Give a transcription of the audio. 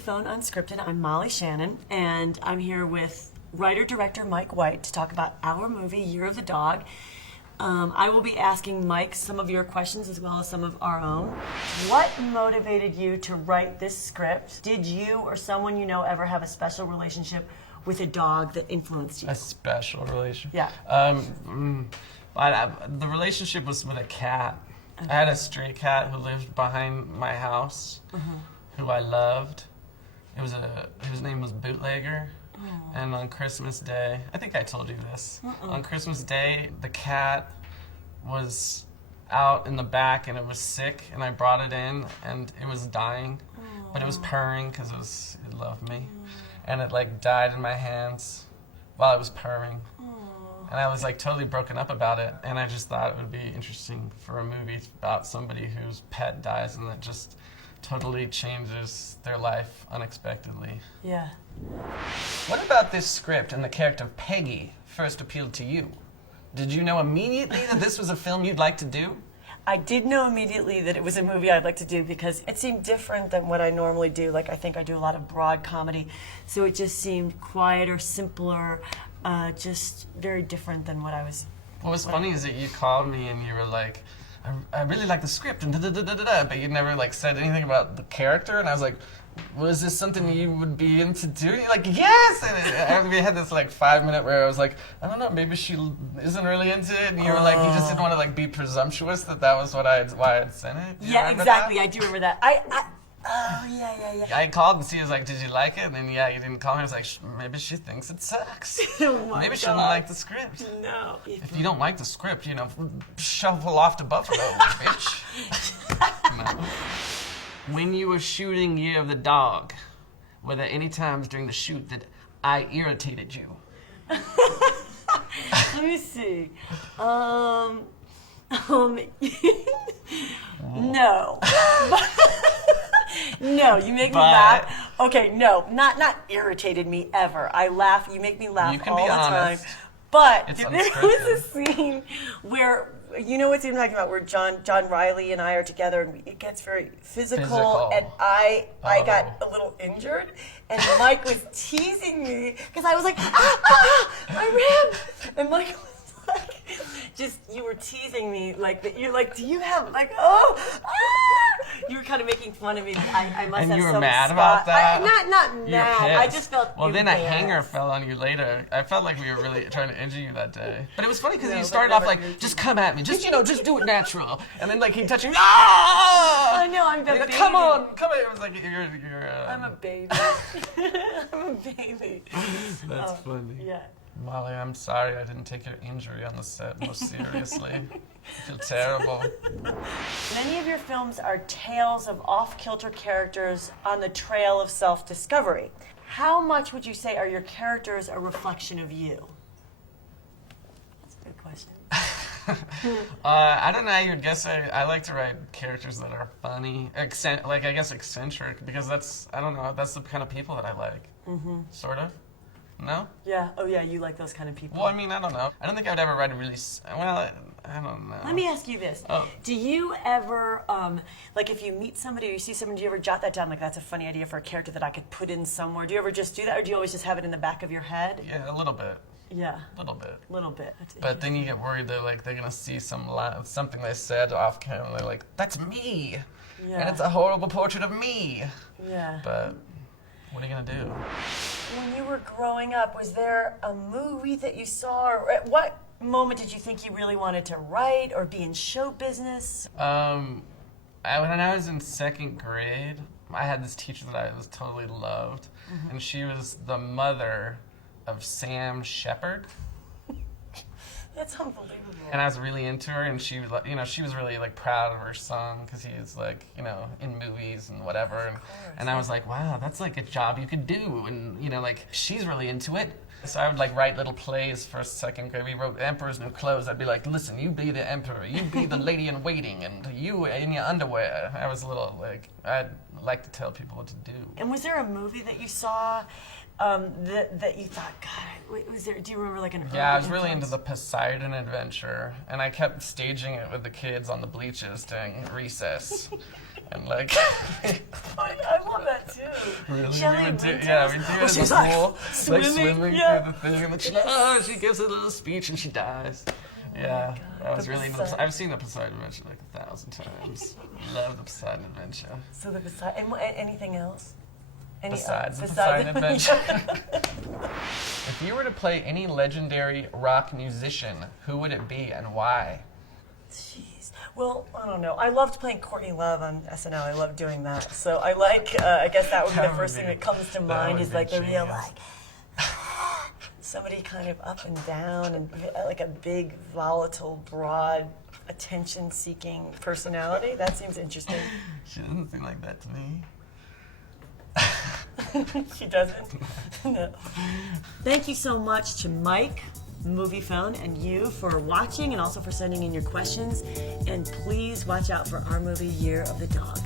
Moviefone Unscripted. I'm Molly Shannon, and I'm here with writer-director Mike White to talk about our movie, Year of the Dog. I will be asking Mike some of your questions as well as some of our own. What motivated you to write this script? Did you or someone you know ever have a special relationship with a dog that influenced you? A special relationship? Yeah. The relationship was with a cat. Okay. I had a stray cat who lived behind my house, who I loved. His name was Bootlegger. Oh. And on Christmas Day, I think I told you this. On Christmas Day, the cat was out in the back and it was sick, and I brought it in and it was dying, but it was purring because it loved me, and it like died in my hands while it was purring. And I was like totally broken up about it, and I just thought it would be interesting for a movie about somebody whose pet dies and that just totally changes their life unexpectedly. Yeah. What about this script and the character of Peggy first appealed to you? Did you know immediately that this was a film you'd like to do? I did know immediately that it was a movie I'd like to do because it seemed different than what I normally do. Like, I think I do a lot of broad comedy, so it just seemed quieter, simpler, just very different than what I was. What was funny is that you called me and you were like, I really like the script, and da-da-da-da-da-da, but you never like said anything about the character, and I was like, was this something you would be into doing? You're like, yes! And we had this like 5-minute where I was like, I don't know, maybe she isn't really into it, and you were like, you just didn't want to like be presumptuous that was why I had sent it. Yeah, exactly. That? I do remember that. Oh, yeah. I called and I was like, did you like it? And then, you didn't call me. I was like, maybe she thinks it sucks. Maybe she doesn't like the script. No. If you don't like the script, shuffle off to Buffalo, bitch. No. When you were shooting Year of the Dog, were there any times during the shoot that I irritated you? Let me see. No. No, you make me laugh. Okay, no, not irritated me ever. I laugh. You make me laugh all the time. But there was a scene where, you know what scene I'm talking about, where John Riley and I are together, and it gets very physical. And I got a little injured, and Mike was teasing me because I was like, my rib, and Mike was like, you were teasing me like that. You're like, do you have like, you were kind of making fun of me. I must and have you were some mad spot. about that? Not mad. I just felt. Well, then a hanger fell on you later. I felt like we were really trying to injure you that day. But it was funny because you started off like, just come at me, just do it natural. And then like he touched you. I know, I'm a baby. Come on. It was like you're. I'm a baby. I'm a baby. That's funny. Yeah. Molly, I'm sorry I didn't take your injury on the set most seriously. I feel terrible. Many of your films are tales of off-kilter characters on the trail of self-discovery. How much would you say are your characters a reflection of you? That's a good question. I don't know how you'd guess. I like to write characters that are funny, eccentric, because that's the kind of people that I like. Sort of. No? Yeah. Oh, yeah. You like those kind of people. Well, I mean, I don't know. I don't think I would ever write a really. I don't know. Let me ask you this: do you ever, like, if you meet somebody or you see someone, do you ever jot that down? Like, that's a funny idea for a character that I could put in somewhere. Do you ever just do that, or do you always just have it in the back of your head? Yeah, a little bit. Yeah. A little bit. Little bit. But then you get worried that they're gonna see something they said off camera. They're like, "That's me," and it's a horrible portrait of me. Yeah. But what are you gonna do? When you were growing up, was there a movie that you saw, or at what moment did you think you really wanted to write or be in show business? When I was in 2nd grade, I had this teacher that I was totally loved, and she was the mother of Sam Shepard. That's unbelievable. And I was really into her, and she was, she was really like proud of her son because he was like, in movies and whatever. And I was like, wow, that's like a job you could do, and like she's really into it. So I would like write little plays for 2nd grade. We wrote Emperor's New Clothes. I'd be like, listen, you be the emperor, you be the lady in waiting, and you in your underwear. I was a little like, I'd like to tell people what to do. And was there a movie that you saw that you thought, God, was there? Do you remember like an? Yeah, I was really into the Poseidon Adventure, and I kept staging it with the kids on the bleachers during recess, and like. I love that too. Really? Shelley we would do Winters? it in the she's pool, like swimming, through yeah. the thing, and then she gives a little speech and she dies. Yeah, that was really. I've seen the Poseidon Adventure like 1,000 times. Love the Poseidon Adventure. So the Poseidon, and anything else? Besides the Poseidon Adventure. If you were to play any legendary rock musician, who would it be and why? Jeez. Well, I don't know. I loved playing Courtney Love on SNL. I loved doing that. So I like, I guess that would be the first thing that comes to mind is like the real, like, somebody kind of up and down and like a big, volatile, broad, attention-seeking personality. That seems interesting. She doesn't seem like that to me. She doesn't? No. Thank you so much to Mike, Moviefone, and you for watching and also for sending in your questions. And please watch out for our movie, Year of the Dog.